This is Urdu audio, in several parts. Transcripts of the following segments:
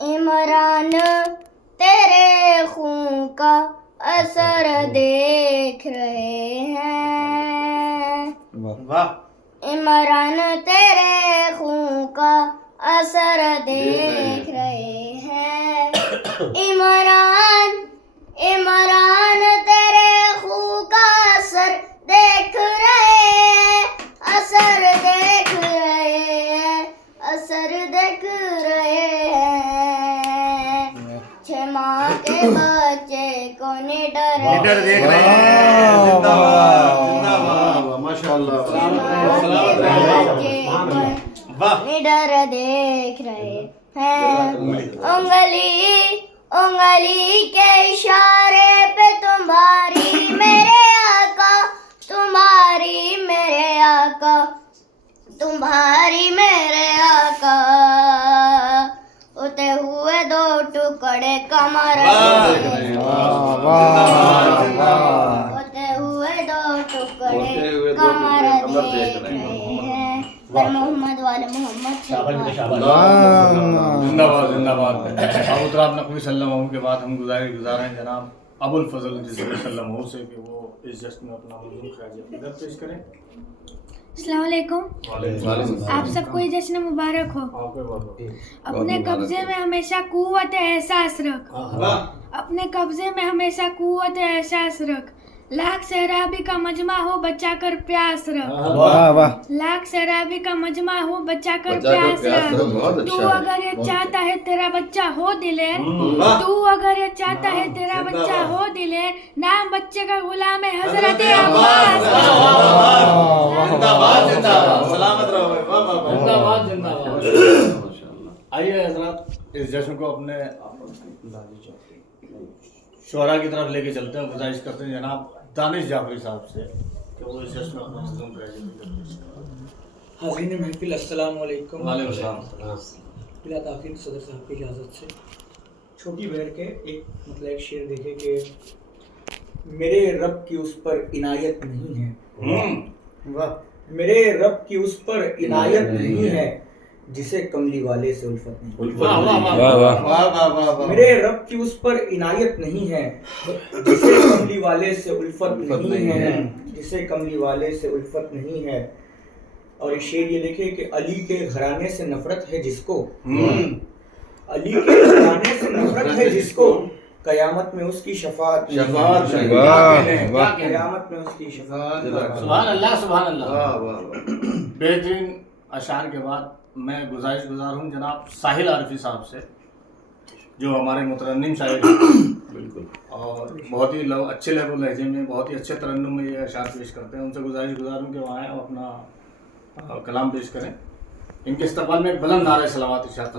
عمران تیرے خون کا اثر دیکھ رہے ہیں، واہ عمران تیرے خون کا اثر دیکھ رہے ہیں، عمران عمران تیرے خون کا اثر دیکھ رہے ہیں، اثر دیکھ رہے ہیں، اثر دیکھ رہے ہیں، 6 ماہ کے بچے کو نڈر دیکھ رہے ہیں. زندہ باد زندہ باد ماشاء اللہ نڈر دیکھ رہے ہیں، انگلی کے اشارے پہ تمہاری میرے آقا، تمہاری میرے آقا، تمہاری میرے آقا، ہوتے ہوئے 2 ٹکڑے کمر ہوتے ہوئے 2 ٹکڑے کمر دیکھ رہے ہیں، پر محمد والے محمد زندہ باد زندہ باد. ابو تراب نقوی صلی اللہ علیہ وسلم کے بعد ہم گزار ہیں جناب ابو الفضل صلی اللہ علیہ وسلم سے کہ وہ اس جشن میں اپنا موضوع خراج عقیدت پیش کریں. السلام علیکم. آپ سب کو یہ جشن مبارک ہو. اپنے قبضے میں ہمیشہ قوت احساس رکھ، اپنے قبضے میں ہمیشہ قوت احساس رکھ، لاکھ سہرابی کا مجمع ہو بچا کر پیاس رکھ، لاکھ سہرابی کا مجمع ہو بچا کر پیاس رکھ. تو اگر یہ چاہتا ہے تیرا بچہ ہو دلیر، تو اگر یہ چاہتا ہے تیرا بچہ ہو دلیر، نام بچے کا غلام ہے حضرت عباس. زندہ باد زندہ باد سلامت رہو. زندہ باد زندہ باد. آئیے حضرات اس جشن کو اپنے شعراء کی طرف لے کے چلتے ہیں. گزارش کرتے ہیں جناب دانش جعفری صاحب سے کہ وہ اس جشن میں اپنا مضمون پیش کریں. حاضرین محفل السلام علیکم. وعلیکم السلام. بلا تاخیر صدر صاحب کی اجازت سے چھوٹی بہر کے ایک شعر دیکھے کہ میرے رب کی اس پر عنایت نہیں ہے، میرے رب کی اس پر عنایت نہیں ہے جسے کملی والے سے الفت نہیں. میرے رب کی اس پر عنایت نہیں ہے جسے کملی والے سے الفت نہیں ہے، جسے کملی والے سے الفت نہیں ہے. اور ایک شعر یہ لکھے کہ علی کے گھرانے سے نفرت ہے جس کو، علی کے گھرانے سے نفرت ہے جس کو، قیامت میں اس کی شفاعت قیامت میں اس کی شفاعت. سبحان اللہ سبحان اللہ. بہترین اشعار کے بعد میں گزار ہوں جناب ساحل عارفی صاحب سے جو ہمارے مترنم شاعر ہیں بالکل اور بہت ہی اچھے لیول لہجے میں بہت ہی اچھے ترنم میں یہ اشعار پیش کرتے ہیں. ان سے گزار ہوں کہ وہ آئیں اور اپنا کلام پیش کریں. ان کے استقبال میں ایک بلند نعرہ صلوات ارشاد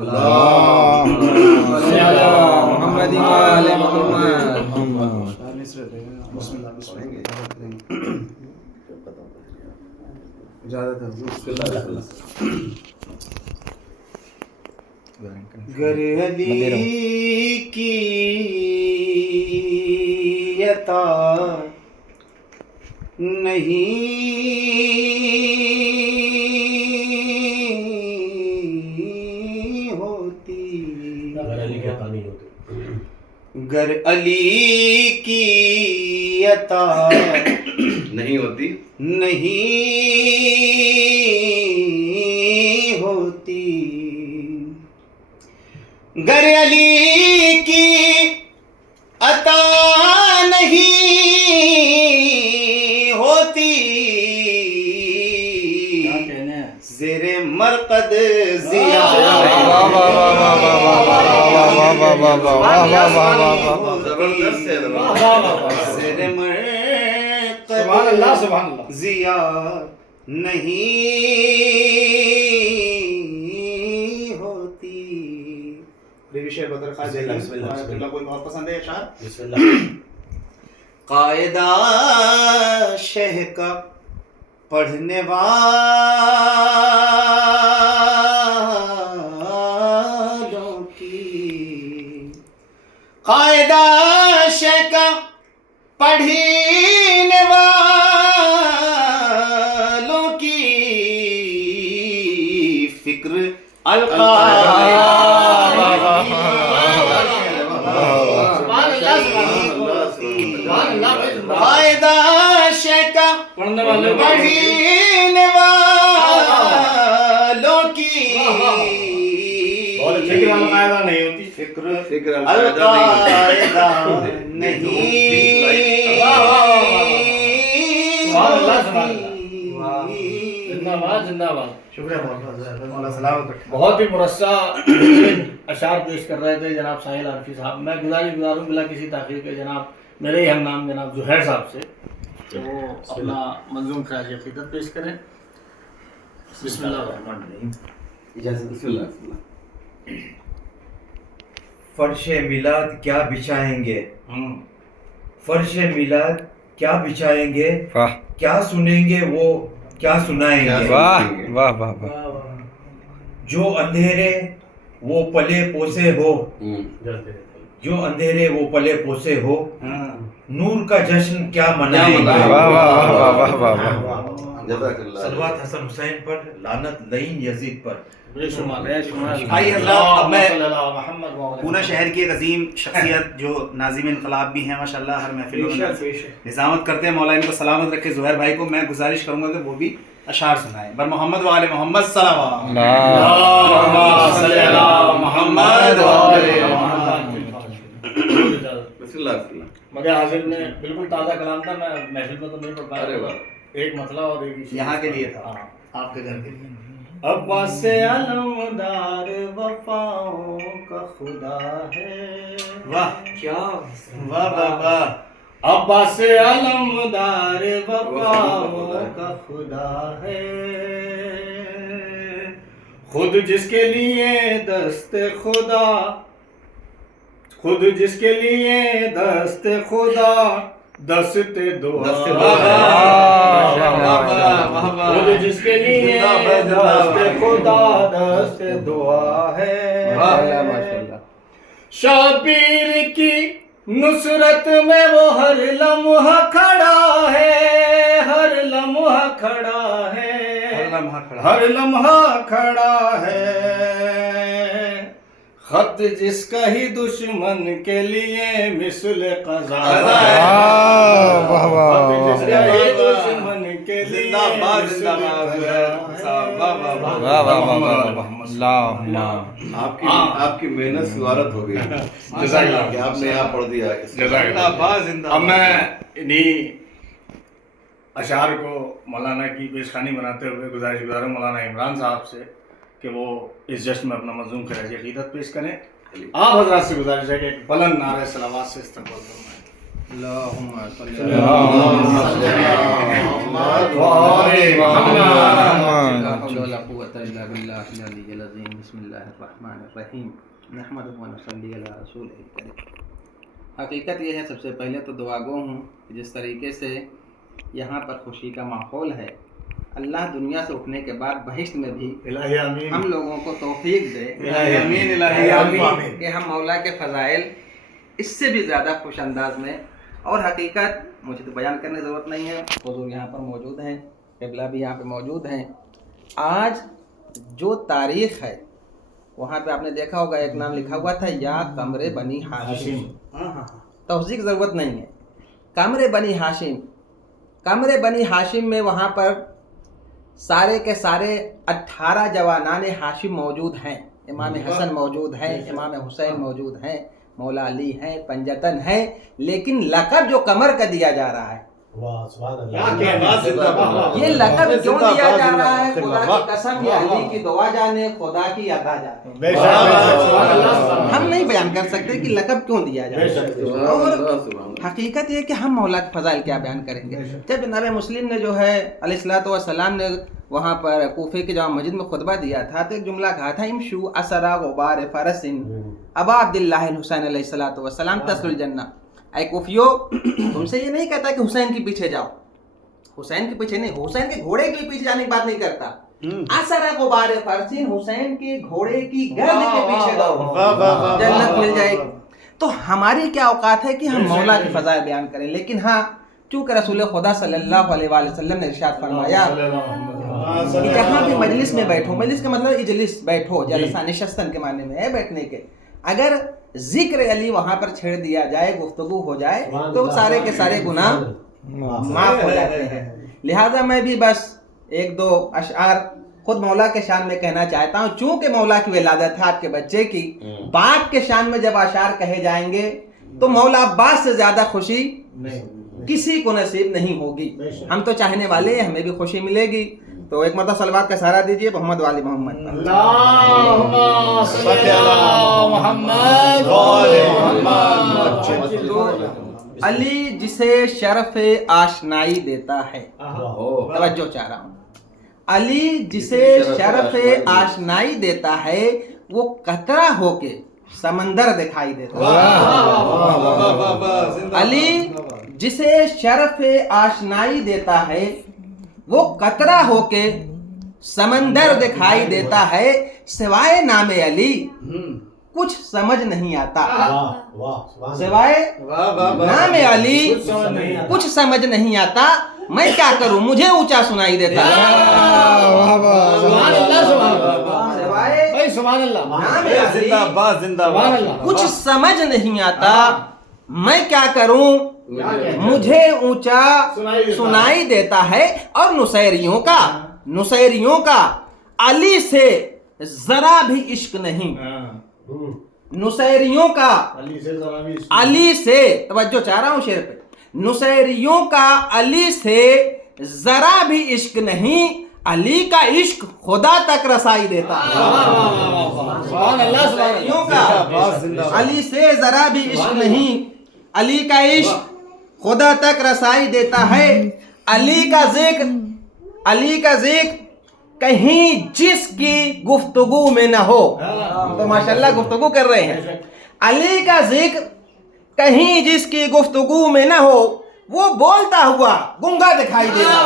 گر علی کی عطا نہیں ہوتی، گر علی کی عطا نہیں ہوتی نہیں ہوتی، گر علی کی عطا نہیں ہوتی، زیر مرقد ضیا زیر مرقد ضیا نہیں ہوتی. شعر بدر خان کوئی بہت پسند ہے اشعار. قاعدہ شہ کا پڑھنے والوں کی، قاعدہ شہ کا پڑھنے والوں کی فکر القاعدہ فائدہ شکا پڑھنے والے پڑھنے والوں کی بہت اچھے کی القاعدہ نہیں ہوتی فکر القاعدہ نہیں زندہ باد زندہ باد. شکریہ مولانا سلامت رکھیں. بہت ہی مرصع اشعار پیش کر رہے تھے جناب ساحل عارفی صاحب. میں گزاروں بلا کسی تاخیر کے جناب میرے ہی ہم نام جناب زہیر صاحب سے کہ وہ اپنا منظوم خراج عقیدت پیش کریں. بسم اللہ الرحمن الرحیم. بسم اللہ. فرش میلاد کیا بچھائیں گے، فرش میلاد کیا بچھائیں گے، واہ کیا سنیں گے وہ کیا سنائیں گے، واہ واہ واہ واہ. جو اندھیرے وہ پلے پوسے ہو، جو اندھیرے وہ پلے پوسے ہو، نور کا جشن کیا منائیں گے. واہ واہ واہ واہ واہ واہ. جزاک اللہ. صلوات حسن حسین پر، لعنت لعین یزید پر. بے شمار آئیے حضرات، اب میں محمد پونا شہر کی ایک عظیم شخصیت جو ناظم انقلاب بھی ہیں ماشاءاللہ، ہر محفل میں نظامت کرتے ہیں، مولا ان کو سلامت رکھے. زہیر بھائی کو میں گزارش کروں گا کہ وہ بھی اشعار سنائیں. بر محمد وآل محمد صلوات. محمد بسم اللہ. مگر حاضر میں بالکل تازہ کلام تھا. میں محفل میں تو نہیں پڑھ پایا. ایک مسئلہ اور ایک یہاں کے لیے تھا، آپ کے گھر کے لیے. عباس علمدار وفاؤں کا خدا ہے. واہ کیا واہ واہ واہ. عباس علمدار وفاؤں کا خدا ہے. خود جس کے لیے دست خدا، خود جس کے لیے دست خدا دست دعا، خود جس کے لیے دست خدا دست دعا ہے. شبیر کی نصرت میں وہ ہر لمحہ کھڑا ہے، ہر لمحہ کھڑا ہے، ہر لمحہ کھڑا ہے. خط جس کا ہی دشمن کے لیے مثل قضا ہے، خط جس کا ہی دشمن کے لیے مثل آپ کی محنت سوارت ہو گئی کہ آپ نے یہاں پڑھ دیا. اب میں انہی اشعار کو مولانا کی پیشخانی بناتے ہوئے گزارش گزاروں مولانا عمران صاحب سے کہ وہ اس جشن میں اپنا منظوم خراج عقیدت پیش کریں. آپ حضرات سے گزارش ہے کہ ایک بلند نعرہ صلوات سے استقبال فرمائیں. اللہم صلی اللہ بسم اللہ الرحمن الرحیم نحمدہ و نصلی علی رسولہ الکریم. حقیقت یہ ہے، سب سے پہلے تو دعا گو ہوں کہ جس طریقے سے یہاں پر خوشی کا ماحول ہے، اللہ دنیا سے اٹھنے کے بعد بہشت میں بھی الہی آمین. ہم لوگوں کو توفیق دے الہی آمین. الہی آمین کہ ہم مولا کے فضائل اس سے بھی زیادہ خوش انداز میں. اور حقیقت مجھے تو بیان کرنے کی ضرورت نہیں ہے، حضور یہاں پر موجود ہیں، قبلہ بھی یہاں پہ موجود ہیں. آج جو تاریخ ہے وہاں پہ آپ نے دیکھا ہوگا ایک نام لکھا ہوا تھا، یا قمر بنی ہاشم. توضیح کی ضرورت نہیں ہے. قمر بنی ہاشم، قمر بنی ہاشم میں وہاں پر سارے کے سارے 18 جوانان ہاشم موجود ہیں. امام حسن موجود ہیں، امام حسین موجود ہیں، مولا علی ہیں، پنجتن ہیں. لیکن لقب جو قمر کا دیا جا رہا ہے، یہ لقب کیوں دیا جا رہا ہے؟ خدا کی قسم، یہ علی کی دعا جانے، خدا کی عطا جانے. ہم نہیں بیان کر سکتے کہ لقب کیوں دیا جا رہا ہے. اور حقیقت یہ کہ ہم مولا کے فضائل کیا بیان کریں گے. جب جناب مسلم نے جو ہے علیہ الصلوۃ والسلام نے وہاں پر کوفے کی جامع مسجد میں خطبہ دیا تھا تو ایک جملہ کہا تھا، امشو اسرا غبار فرس ابا عبداللہ الحسین علیہ الصلوۃ والسلام تصل الجنہ. اے کوفیو، تم سے یہ نہیں کہتا کہ حسین کے پیچھے جاؤ، حسین کے پیچھے نہیں، حسین کے گھوڑے کے پیچھے جانے کی بات نہیں کرتا. اسرا غبار فرس، حسین کے گھوڑے کی گرد کے پیچھے جاؤ، جنت مل جائے گی. تو ہماری کیا اوقات ہے کہ ہم مولا کی فضائل بیان کریں. لیکن ہاں، چونکہ رسول خدا صلی اللہ علیہ وآلہ وسلم نے ارشاد فرمایا کہ جہاں بھی مجلس میں بیٹھو، مجلس کا مطلب اجلس، بیٹھو، جلسہ نشستن کے معنی میں ہے بیٹھنے کے. اگر ذکر علی وہاں پر چھیڑ دیا جائے, گفتگو ہو جائے تو سارے کے سارے گناہ معاف ہو جاتے ہیں. لہٰذا میں بھی بس ایک دو اشعار خود مولا کے شان میں کہنا چاہتا ہوں. چونکہ مولا کی ولادت ہے آپ کے بچے کی, باپ کے شان میں جب اشعار کہے جائیں گے تو مولا عباس سے زیادہ خوشی کسی کو نصیب نہیں ہوگی. ہم تو چاہنے والے ہیں, ہمیں بھی خوشی ملے گی. تو ایک مرتبہ صلوات کا سہارا دیجئے محمد والی محمد پر. اللہم صلی علی محمد علی جسے شرف آشنائی دیتا ہے, توجہ چاہ رہا ہوں, علی جسے شرف آشنائی دیتا ہے وہ قطرہ ہو کے سمندر دکھائی دیتا ہے. علی جسے شرف آشنائی دیتا ہے وہ قطرہ ہو کے سمندر دکھائی دیتا ہے. سوائے نام علی کچھ سمجھ نہیں آتا, سوائے نام علی کچھ سمجھ نہیں آتا. میں کیا کروں مجھے اونچا سنائی دیتا ہے. سبحان اللہ, نام علی کچھ سمجھ نہیں آتا, میں کیا کروں مجھے اونچا سنائی دیتا ہے. اور نصیریوں کا علی سے ذرا بھی عشق نہیں. نصیریوں کا علی سے, توجہ چاہ رہا ہوں شعر پہ, نصیریوں کا علی سے ذرا بھی عشق نہیں. علی کا عشق خدا تک رسائی دیتا ہے. نصیریوں کا علی سے ذرا بھی عشق نہیں, علی کا عشق خدا تک رسائی دیتا ہے. علی کا ذکر کہیں جس کی گفتگو میں نہ ہو, تو ماشاءاللہ گفتگو کر رہے ہیں. علی کا ذکر کہیں جس کی گفتگو میں نہ ہو وہ بولتا ہوا گنگا دکھائی دیتا.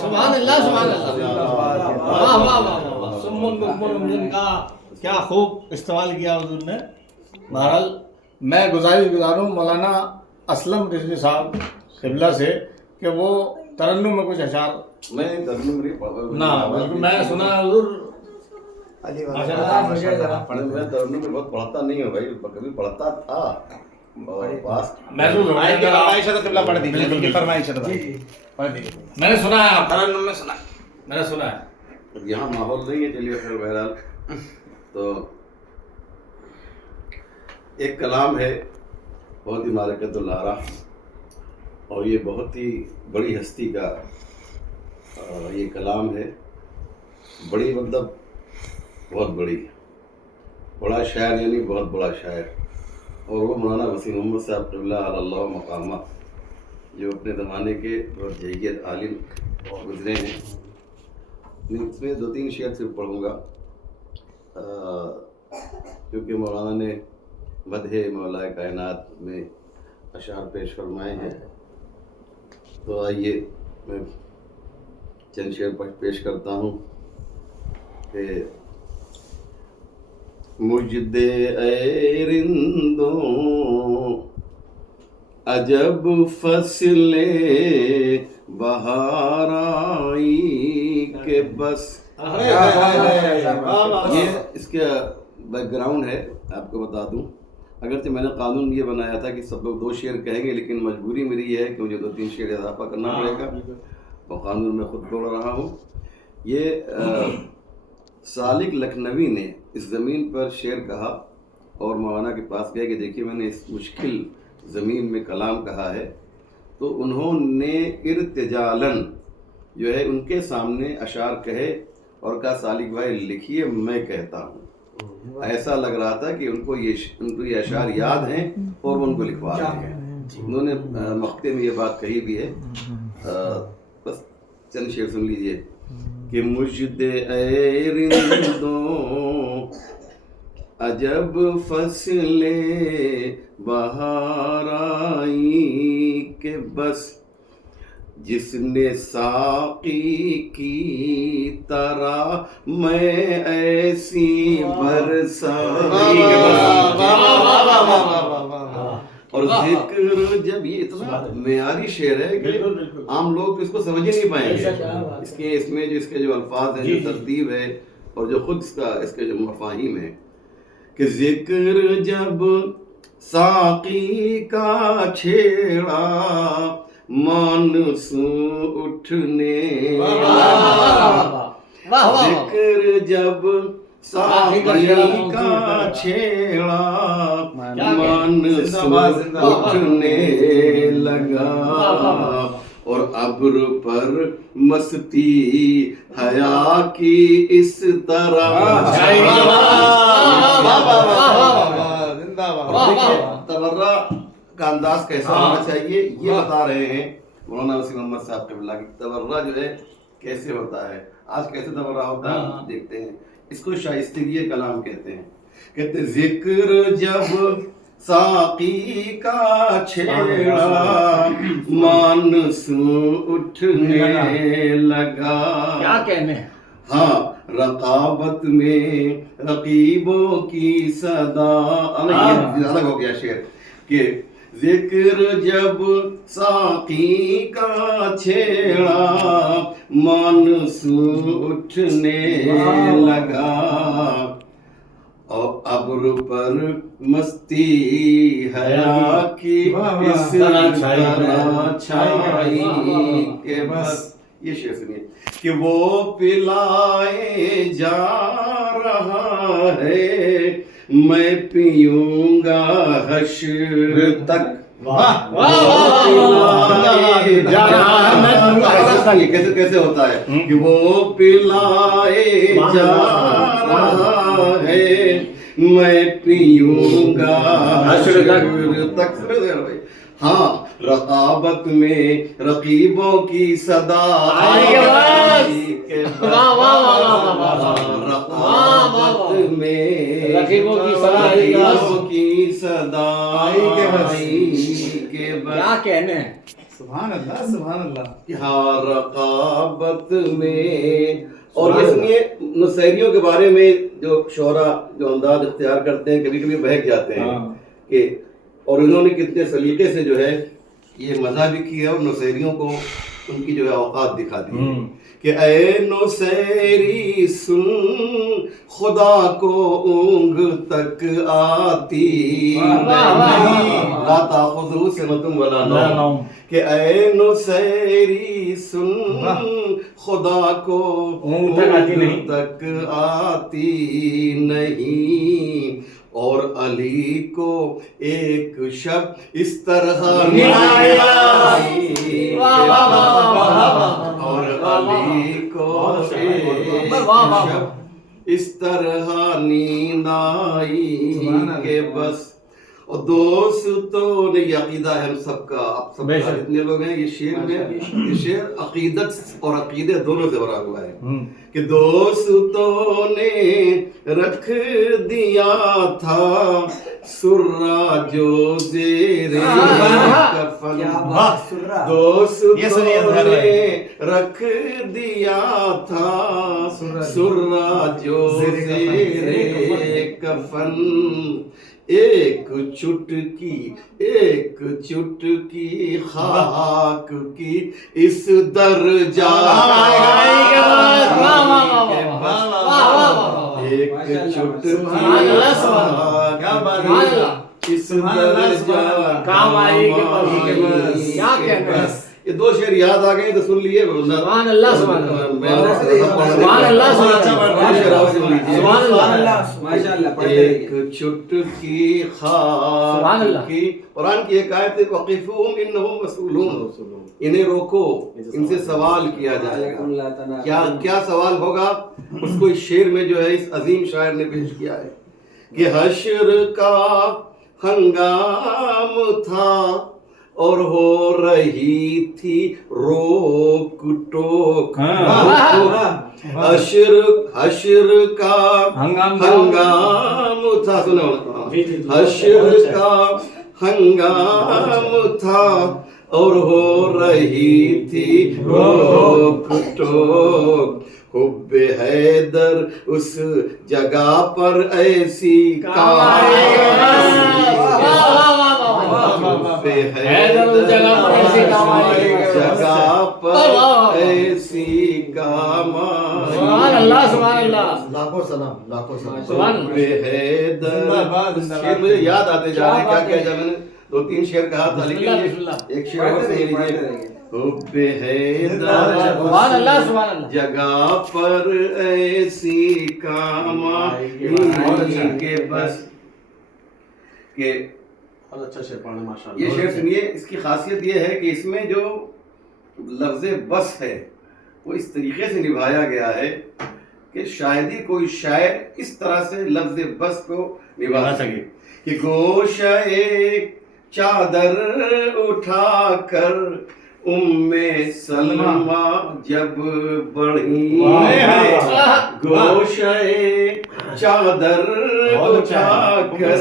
سبحان اللہ, سبحان اللہ, کیا خوب استعمال کیا حضور نے. بہرحال میں گزاروں مولانا اسلم رضوی صاحب قبلہ سے کہ وہ ترنم میں کچھ اشعار. میں ترنم نہیں پڑھا نہ, بلکہ میں سنا حضور میں ترنم میں بہت پڑھتا نہیں ہوں بھائی, کبھی پڑھتا تھا اور میں نے سنا ہے ترنم میں سنا, میں نے سنا ہے. یہاں ماحول نہیں ہے. چلیے پھر بہرحال تو ایک کلام ہے بہت ہی معرکۃ الارا, اور یہ بہت ہی بڑی ہستی کا یہ کلام ہے. بڑی مطلب بہت بڑا شاعر, یعنی بہت بڑا شاعر, اور وہ مولانا وسیم محمد صاحب قبلہ علی اللہ مقامہ, جو اپنے زمانے کے بہت جید عالم گزرے ہیں. اس میں 2-3 شعر صرف پڑھوں گا کیونکہ مولانا نے مدح مولا کائنات میں اشعار پیش فرمائے ہیں. تو آئیے میں چند شعر پیش کرتا ہوں کہ مجد اے رندوں عجب فصل بہار آئی کہ بس. یہ اس کا بیک گراؤنڈ ہے, آپ کو بتا دوں. اگرچہ میں نے قانون یہ بنایا تھا کہ سب لوگ 2 شعر کہیں گے, لیکن مجبوری میری یہ ہے کہ مجھے 2-3 شعر اضافہ کرنا پڑے گا, اور قانون میں خود توڑ رہا ہوں. یہ سالک لکھنوی نے اس زمین پر شعر کہا اور مولانا کے پاس گیا کہ دیکھیے میں نے اس مشکل زمین میں کلام کہا ہے. تو انہوں نے ارتجالن جو ہے ان کے سامنے اشعار کہے اور کہا سالک بھائی لکھیے, میں کہتا ہوں. ایسا لگ رہا تھا کہ ان کو یہ اشعار یاد ہیں اور وہ ان کو لکھوا رہے ہیں. انہوں نے مقطع میں یہ بات کہی بھی ہے. بس چند شعر سن لیجئے کہ مجد اے رندوں عجب فصل بہار آئی کہ بس, جس نے ساقی کی طرح میں ایسی برسائی. اور ذکر جب یہ اتنا معیاری شعر ہے کہ عام لوگ اس کو سمجھ ہی نہیں پائیں گے. اس کے جو الفاظ ہیں, جو ترتیب ہے, اور جو خود اس کے جو مفاہیم ہیں, کہ ذکر جب ساقی کا چھیڑا مانسوں اٹھنے ذکر جب ساقی کا چھیڑا مانسوں اٹھنے لگا اور ابر پر مستی حیا کی اس طرح تبرہ کا انداز کیسا ہونا چاہیے یہ بتا رہے ہیں مولانا وسیم احمد صاحب قبلہ کی تبرہ جو ہے کیسے ہوتا ہے. آج کیسے تبرہ ہوتا ہے دیکھتے ہیں. اس کو شائستگی کلام کہتے ہیں. کہتے ہیں ذکر جب ساقی کا چھیڑا مانسوں اٹھنے لگا. کیا کہنے ہیں. ہاں رقابت میں رقیبوں کی صدا. یہ الگ ہو گیا شعر کہ ذکر جب ساقی کا چھیڑا مانسوں اٹھنے لگا اور ابر پر مستی حیا کی اس طرح چھائی کہ بس. یہ شعر سنیے کہ وہ پلائے جا رہا ہے میں پیوں گا حشر تک. کیسے ہوتا ہے کہ وہ پلائے جا رہا ہے میں پیوں گا حشر تک. ہاں رقابت میں رقیبوں کی صدا رقابت میں رقیبوں کی صدا کے کیا کہنے ہیں. سبحان اللہ سبحان اللہ. ہاں رقابت میں. اور یہ سنیے نصیریوں کے بارے میں جو شعراء جو انداز اختیار کرتے ہیں کبھی کبھی بہک جاتے ہیں کہ اور انہوں نے کتنے سلیقے سے جو ہے یہ مزہ بھی کیا اور نصیریوں کو ان کی جو ہے اوقات دکھا دی کہ اے نصیری سن خدا کو اونگ تک آتی لا تاخذہ سنۃ ولا نوم. کہ اے نصیری سن خدا کو اونگ تک آتی نہیں اور علی کو ایک شب اس طرح اور علی کو ایک شب اس طرح نیند آئی کہ بس. اور دوستوں نے یہ عقیدہ ہے ہم سب کا. آپ سب اتنے لوگ ہیں یہ شعر میں یہ شعر عقیدت اور عقیدے دونوں سے بھرا ہوا ہے کہ دوستوں نے رکھ دیا تھا سرا جو زیر کفن. دوستوں نے رکھ دیا تھا سرا جو زیر کفن. ایک چٹکی خاک کی اس درجہ ایک چٹکی اس درجہ کام آئی کے بس. یہ دو شعر یاد آ گئے تو سن لیے. سبحان اللہ سبحان اللہ. ایک چٹکی خاک کی. قرآن کی ایک آیت ہے وقفوہم انہم مسئولون. انہیں روکو ان سے سوال کیا جائے گا. کیا سوال ہوگا اس کو اس شعر میں جو ہے اس عظیم شاعر نے پیش کیا ہے کہ حشر کا ہنگام تھا اور ہو رہی تھی روک ٹوک. حشر کا ہنگام تھا. سنو حشر کا ہنگام تھا اور ہو رہی تھی روک ٹوک. حب حیدر اس جگہ پر ایسی جگہ پر ایسی کام سبحان اللہ سبحان اللہ لاکھوں سلام لاکھوں سلام سبحان حیدر شعر مجھے یاد آتے جا رہے ہیں، کیا کیا جب میں نے 2-3 شعر کہا تھا، لیکن یہ ایک شعر اور سن لیجیے. حب حیدر سبحان اللہ سبحان اللہ. جگہ پر ایسی کام آئی کہ بس کہ بہت اچھا شعر پڑھنا ماشاءاللہ. یہ شعر سنیے، اس کی خاصیت یہ ہے کہ اس میں جو لفظ بس ہے وہ اس طریقے سے نبھایا گیا ہے کہ شاید ہی کوئی شاعر اس طرح سے لفظ بس کو نبھا سکے کہ گوشہ چادر اٹھا کر سلمہ جب بڑھی، گوشہ چادر اٹھا کر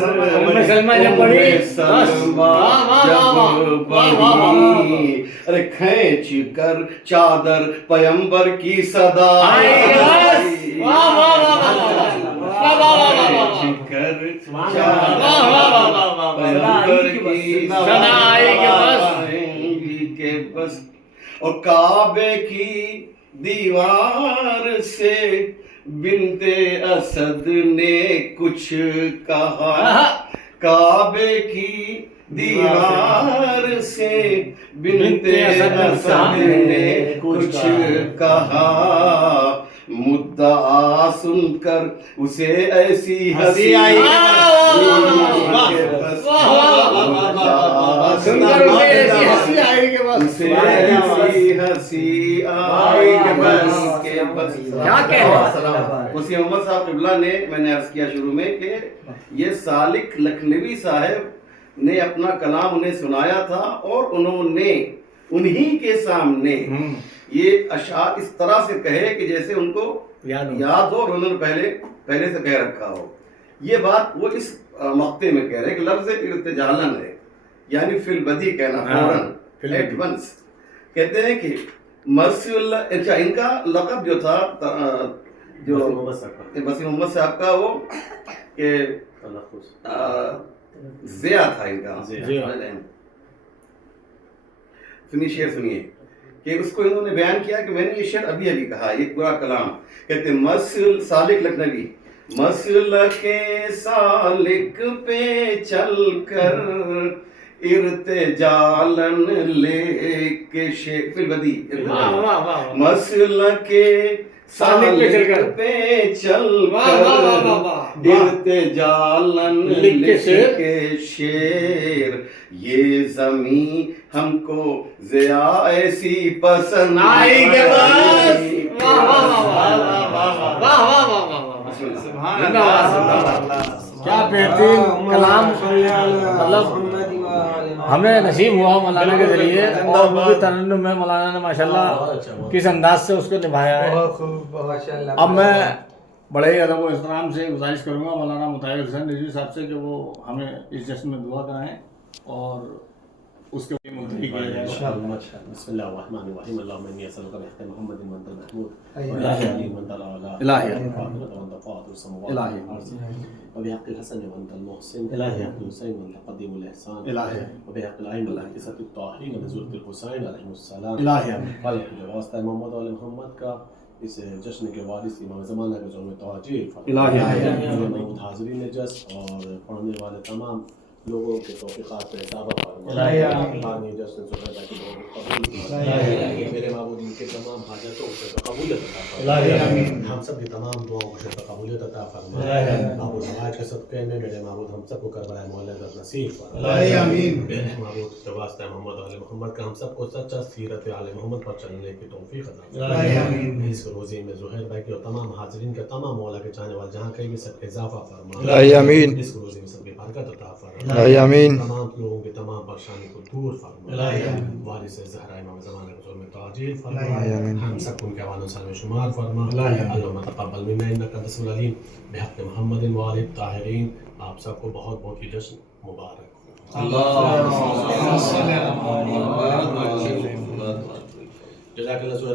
سلمہ جب بڑھی، ارے کھینچ کر چادر پیمبر کی صدا کے بس، اور کعبے کی دیوار سے بنت اسد نے کچھ کہا، کعبے کی دیوار سے بنت اسد نے کچھ کہا، مدعا سن کر اسے ایسی ہنسی آئی، وسیم محمد صاحب قبلہ نے، میں نے عرض کیا شروع میں کہ یہ سالک لکھنوی صاحب نے اپنا کلام انہیں سنایا تھا اور انہوں نے انہی کے سامنے یہ اشعار اس طرح سے کہے کہ جیسے ان کو یاد ہو اور انہوں نے پہلے سے کہہ رکھا ہو. یہ بات وہ اس مقطع میں کہہ رہے ہیں کہ لفظ ارتجالن ہے، یعنی فی البدی کہنا، فوراً، ایٹ ونس. کہتے ہیں کہ مرسی اللہ، اچھا ان کا لقب جو تھا جو وسیم محمد صاحب کا، وہ کہ ضیاء تھا ان کا. سنیے شعر سنیے کہ اس کو انہوں نے بیان کیا کہ میں نے یہ شعر ابھی کہا، یہ پورا کلام. کہتے ہیں مسل سالک لکھنوی، مسلک سالک پہ چل کر ارتجالن لے کے شیخ فی البدی، مسلک سالک پہ چل کر ارتجالن لے کے شیر، یہ زمین ہم کو ضیاء ایسی پسند آئی کہ بس. کیا بہترین کلام، مطلب ہمیں نصیب ہوا مولانا کے ذریعے، اور ان کی ترنم میں مولانا نے ماشاءاللہ کس انداز سے اس کو نبھایا ہے. اب میں بڑے ہی ادب و احترام سے گزارش کروں گا مولانا مطہر حسین رضوی صاحب سے کہ وہ ہمیں اس جشن میں دعا کرائیں اور اس کے منتقل کیا جائے. بسم اللہ الرحمن الرحیم. اللهم انی اسألک بحق محمد وانت المحمود الہی وانت الاعلی الہی وبحق الحسن وانت المحسن الہی الحسین وانت قدیم الاحسان الہی وبحق الائمة الأعتزة الطاهرين نزولة الحسین علیہ السلام الہی واسطہ محمد وآل محمد کا اس جشن کے وارث امام زمانہ کے ظلم توجیہ الہی حاضرین جس اور پڑھنے والے تمام لوگوں کے توفیقات پہ اضافہ فرما. جشن زہیر بھائی کی بہت قبول فرما. میرے معبود ان کے تمام حاجتوں سے قبولیت عطا فرما. ہم سب کی تمام دعاؤں سے قبولیت عطا فرما. معبود حوائج کے صدقے میں میرے معبود ہم سب کو کربلا مولا نصیب فرما. میرے معبود کے واسطہ محمد علیہ محمد کا ہم سب کو سچا سیرت علیہ محمد پر چلنے کی توفیق عطا فرما. اس روزے میں زہیر بھائی کے اور تمام حاضرین کے تمام مولا کے چاہنے والے جہاں کہیں بھی سب کے اضافہ فرما. اس روزے میں سب کی برکت عطا فرما. آمین. تمام لوگوں کے تمام پریشانی کو دور فرما. وارث زہرا امام زمانہ کے میں تعجیل فرما. ہم سب کو ان کے حوالوں سے شمار فرما. اللہم تقبل منا انک انت السمیع العلیم بحق محمد وآل الطاہرین. آپ سب کو بہت بہت جشن مبارک. اللہ جزاک اللہ.